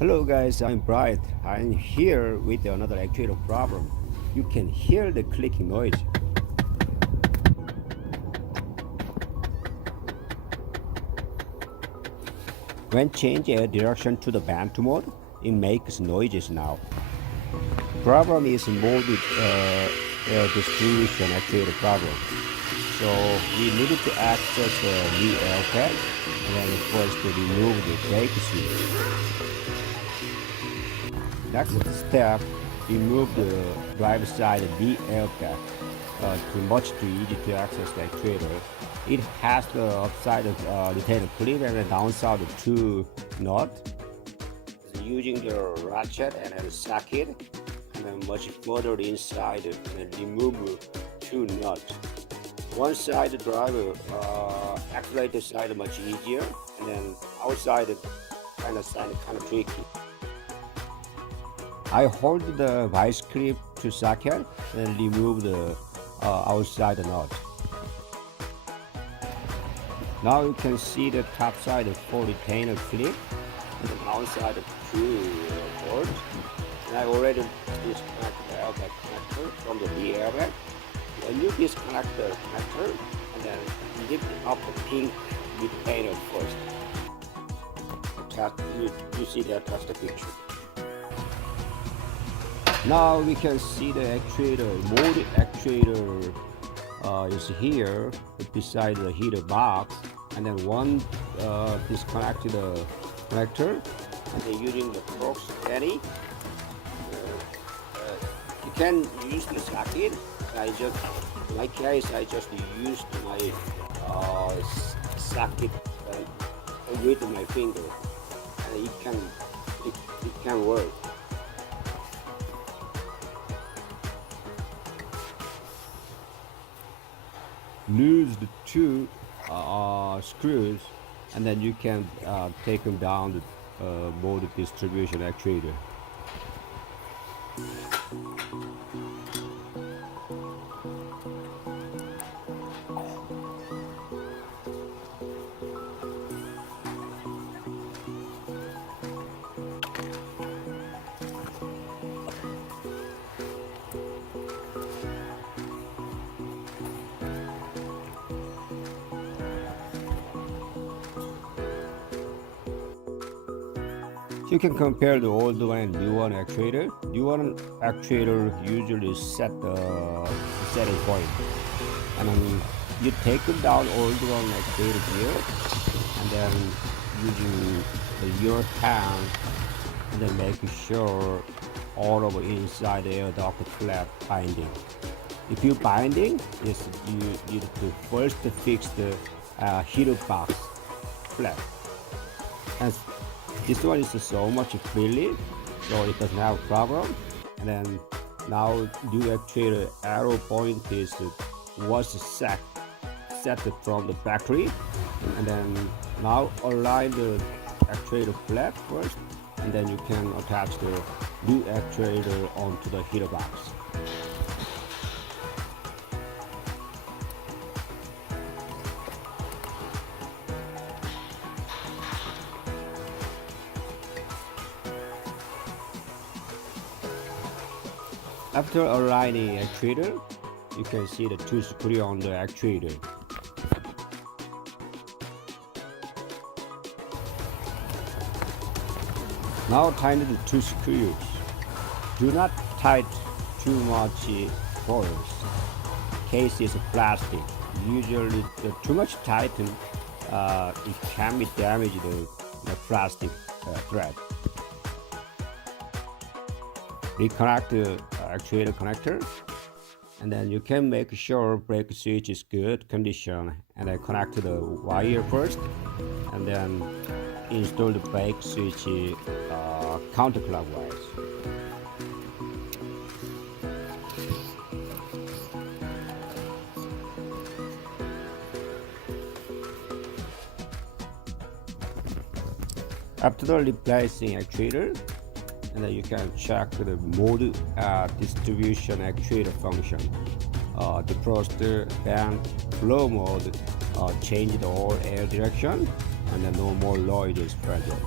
Hello guys, I'm Bright. I'm here with another actuator problem. You can hear the clicking noise. When change air direction to the vent mode, it makes noises now. Problem is mode air distribution actuator problem. So we needed to access the new air pack and then first to remove the brake switch. Next step, remove the driver side B air pack. Much too easy to access the actuator. It has the upside retainer clip and the downside two nuts. Using the ratchet and then socket, and then much further inside and then remove two nuts. One side driver accelerator side much easier, and then outside kind of tricky. I hold the vice grip to socket and remove the outside nut. Now you can see the top side for retainer clip and the downside two boards. And I already disconnected the airbag connector from the B airbag. When you disconnect the connector and then lift up the pink retainer first. You see that, that's the picture. Now we can see the actuator, mode actuator is here beside the heater box, and then one disconnected the connector, and then using the Torx penny. You can use the socket. In my case, I just used my socket with my finger, and it can work. Lose the two screws, and then you can take them down the mode distribution actuator. You can compare the old one and new one actuator. New one actuator usually set the setting point, and then you take them down old one actuator here, and then using your hand, and then making sure all of inside the air duct flap binding. If you binding, yes, you need to first fix the heater box flap. And this one is so much freely, so it doesn't have a problem. And then now new actuator arrow point is was set from the factory, and then now align the actuator flap first, and then you can attach the new actuator onto the heater box. After aligning actuator, you can see the two screws on the actuator. Now tighten the two screws. Do not tighten too much force. Case is plastic. Usually too much tighten, it can be damage the plastic thread. Reconnect the actuator connector, and then you can make sure brake switch is good condition, and then connect to the wire first, and then install the brake switch counterclockwise. After replacing actuator, and then you can check the mode distribution actuator function. Defrost, vent, flow mode, change the all air direction, and then no more noise is present.